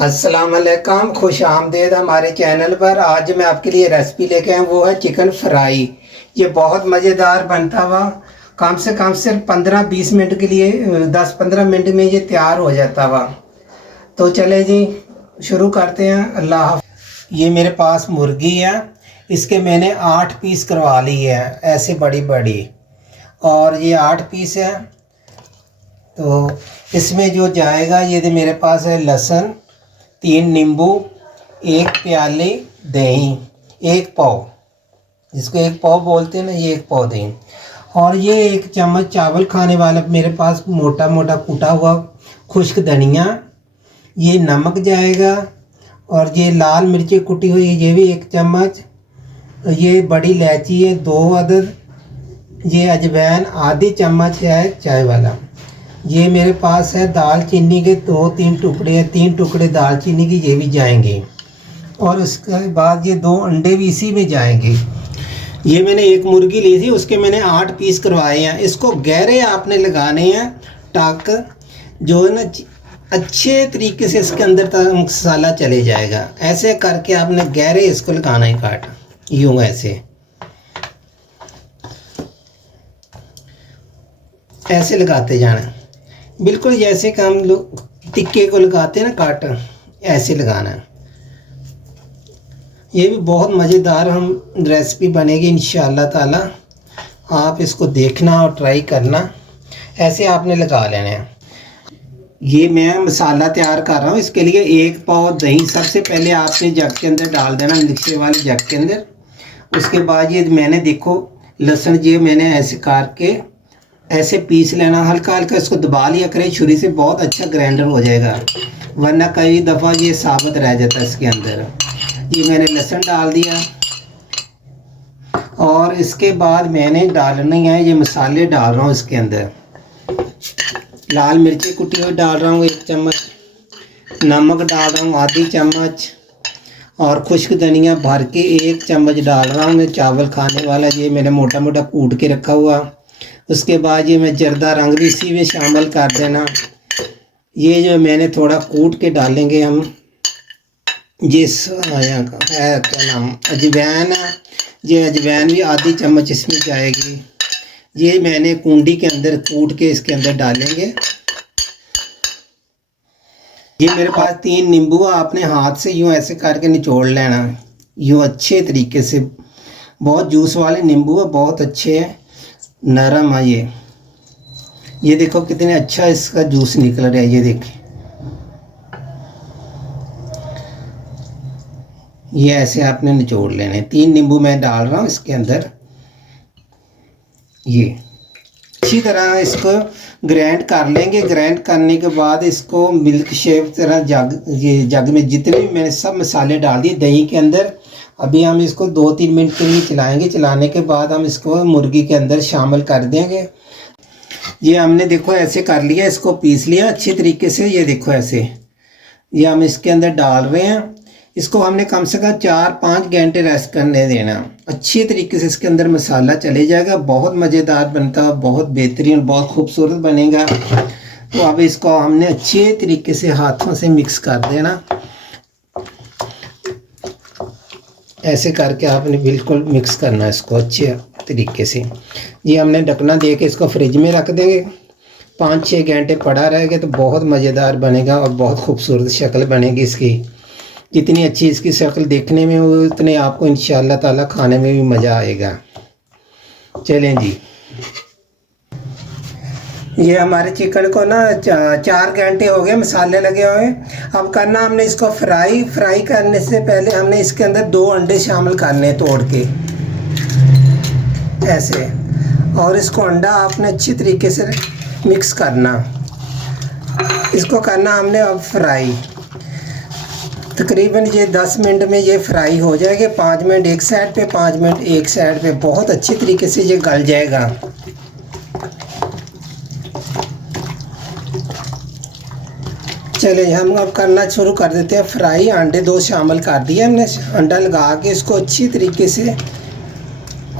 अस्सलाम वालेकुम, खुश आमदीद हमारे चैनल पर। आज मैं आपके लिए रेसिपी लेके आया, वो है चिकन फ्राई। ये बहुत मज़ेदार बनता हुआ, कम से कम सिर्फ 15-20 मिनट के लिए, 10-15 मिनट में ये तैयार हो जाता हुआ। तो चले जी, शुरू करते हैं। अल्लाह हाफ़िज़। ये मेरे पास मुर्गी है, इसके मैंने 8 पीस करवा ली है, ऐसे बड़ी बड़ी, और ये 8 पीस है। तो इसमें जो जाएगा, ये मेरे पास है लहसुन, 3 नींबू, 1 प्याली दही, 1 पाव, जिसको 1 पाव बोलते हैं ना, ये 1 पाव दही, और ये 1 चम्मच चावल खाने वाला मेरे पास मोटा मोटा कूटा हुआ खुश्क धनिया, ये नमक जाएगा, और ये लाल मिर्ची कुटी हुई ये भी 1 चम्मच, ये बड़ी इलायची है 2 अदद, ये अजवाइन आधी चम्मच है चाय वाला, ये मेरे पास है दालचीनी के 2-3 टुकड़े हैं, 3 टुकड़े दालचीनी की, ये भी जाएंगे, और उसके बाद ये 2 अंडे भी इसी में जाएंगे। ये मैंने 1 मुर्गी ली थी, उसके मैंने 8 पीस करवाए हैं। इसको गहरे आपने लगाने हैं, ताकि जो है ना अच्छे तरीके से इसके अंदर तक मसाला चले जाएगा। ऐसे करके आपने गहरे इसको लगाना है, काट यूँ ऐसे लगाते जाना, बिल्कुल जैसे कि हम लोग टिक्के को लगाते हैं ना, काट ऐसे लगाना है। ये भी बहुत मज़ेदार हम रेसिपी बनेगी इंशाअल्लाह ताला। आप इसको देखना और ट्राई करना, ऐसे आपने लगा लेना है। ये मैं मसाला तैयार कर रहा हूँ, इसके लिए 1 पाव दही सबसे पहले आपने जग के अंदर डाल देना, मिक्सर वाले जग के अंदर। उसके बाद ये मैंने देखो लहसुन, ये मैंने ऐसे करके ऐसे पीस लेना, हल्का हल्का इसको दबा लिया करें छुरी से, बहुत अच्छा ग्राइंडर हो जाएगा, वरना कई दफ़ा ये साबुत रह जाता है इसके अंदर। ये मैंने लहसुन डाल दिया, और इसके बाद मैंने डालनी है, ये मसाले डाल रहा हूँ इसके अंदर। लाल मिर्ची कुटी हुई डाल रहा हूँ 1 चम्मच, नमक डाल रहा हूँ आधी चम्मच, और खुश्क धनिया भर के 1 चम्मच डाल रहा हूँ मैं, चावल खाने वाला, ये मैंने मोटा मोटा कूट के रखा हुआ। उसके बाद ये मैं जर्दा रंग भी इसी में शामिल कर देना। ये जो मैंने थोड़ा कूट के डालेंगे हम, जिस है क्या नाम, अजवाइन है, ये अजवाइन भी आधी चम्मच इसमें जाएगी। ये मैंने कुंडी के अंदर कूट के इसके अंदर डालेंगे। ये मेरे पास 3 नींबू, आपने हाथ से यूँ ऐसे करके निचोड़ लेना, यूँ अच्छे तरीके से। बहुत जूस वाले नींबू है, बहुत अच्छे हैं, नरम है ये देखो कितने अच्छा इसका जूस निकल रहा है, ये देखिए। ये ऐसे आपने निचोड़ लेने। 3 नींबू मैं डाल रहा हूँ इसके अंदर। ये अच्छी तरह इसको ग्राइंड कर लेंगे। ग्राइंड करने के बाद इसको मिल्क शेक तरह ये जग में जितने भी मैंने सब मसाले डाल दिए दही के अंदर। अभी हम इसको 2-3 मिनट के लिए चलाएंगे। चलाने के बाद हम इसको मुर्गी के अंदर शामिल कर देंगे। ये हमने देखो ऐसे कर लिया, इसको पीस लिया अच्छी तरीके से। ये देखो ऐसे, ये हम इसके अंदर डाल रहे हैं। इसको हमने कम से कम 4-5 घंटे रेस्ट करने देना। अच्छी तरीके से इसके अंदर मसाला चले जाएगा। बहुत मज़ेदार बनता है, बहुत बेहतरीन, बहुत खूबसूरत बनेगा। तो अब इसको हमने अच्छे तरीके से हाथों से मिक्स कर देना। ऐसे करके आपने बिल्कुल मिक्स करना है इसको अच्छे तरीके से। ये हमने ढकना दे के इसको फ्रिज में रख देंगे। 5-6 घंटे पड़ा रहेगा तो बहुत मज़ेदार बनेगा और बहुत खूबसूरत शक्ल बनेगी इसकी। जितनी अच्छी इसकी शक्ल देखने में हो, उतने आपको इंशाअल्लाह ताला खाने में भी मज़ा आएगा। चलें जी, ये हमारे चिकन को ना 4 घंटे हो गए मसाले लगे हुए। अब करना हमने इसको फ्राई करने से पहले हमने इसके अंदर 2 अंडे शामिल करने तोड़ के ऐसे, और इसको अंडा आपने अच्छी तरीके से मिक्स करना। इसको करना हमने अब फ्राई। तकरीबन ये 10 मिनट में ये फ्राई हो जाएगा। 5 मिनट एक साइड पे, 5 मिनट एक साइड पे, बहुत अच्छी तरीके से ये गल जाएगा। चले हम अब करना शुरू कर देते हैं फ्राई। अंडे 2 शामिल कर दिए हमने। अंडा लगा के इसको अच्छी तरीके से,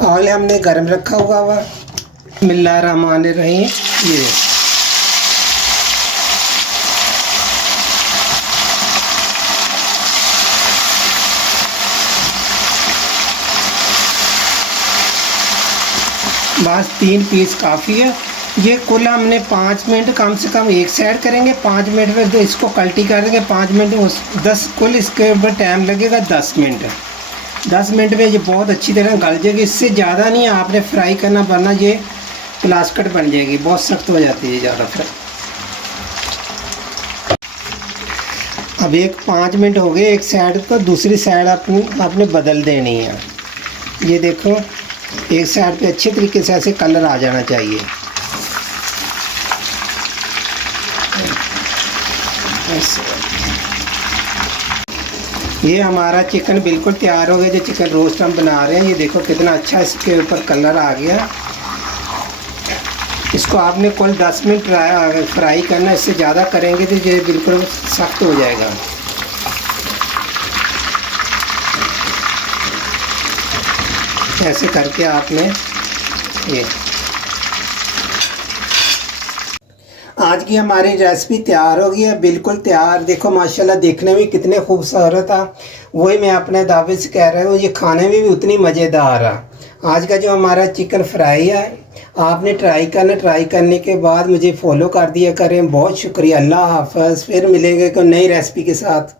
ऑयल हमने गर्म रखा हुआ बिस्मिल्लाहिर्रहमानिर्रहीम। ये बस 3 पीस काफ़ी है। ये कुल हमने 5 मिनट कम से कम एक साइड करेंगे, 5 मिनट में इसको कल्टी कर देंगे, 5 मिनट में 10 कुल इसके ऊपर टाइम लगेगा 10 मिनट। 10 मिनट में ये बहुत अच्छी तरह गल जाएगी। इससे ज़्यादा नहीं आपने फ्राई करना, वरना ये प्लास्टिक बन जाएगी, बहुत सख्त हो जाती है ज़्यादा फ्राई। अब 5 मिनट हो गए एक साइड, तो दूसरी साइड आपने बदल देनी है। ये देखो एक साइड पे अच्छे तरीके से ऐसे कलर आ जाना चाहिए। ये हमारा चिकन बिल्कुल तैयार हो गया। जो चिकन रोस्ट हम बना रहे हैं, ये देखो कितना अच्छा इसके ऊपर कलर आ गया। इसको आपने कुल 10 मिनट फ्राई करना, इससे ज़्यादा करेंगे तो ये बिल्कुल सख्त हो जाएगा। ऐसे करके आपने ये आज की हमारी रेसिपी तैयार हो गई है, बिल्कुल तैयार। देखो माशाल्लाह देखने में कितने खूबसूरत था, वही मैं अपने दावे से कह रहा हूँ, ये खाने में भी उतनी मज़ेदार है। आज का जो हमारा चिकन फ्राई है, आपने ट्राई करना। ट्राई करने के बाद मुझे फॉलो कर दिया करें। बहुत शुक्रिया। अल्लाह हाफ़िज़। फिर मिलेंगे कोई नई रेसिपी के साथ।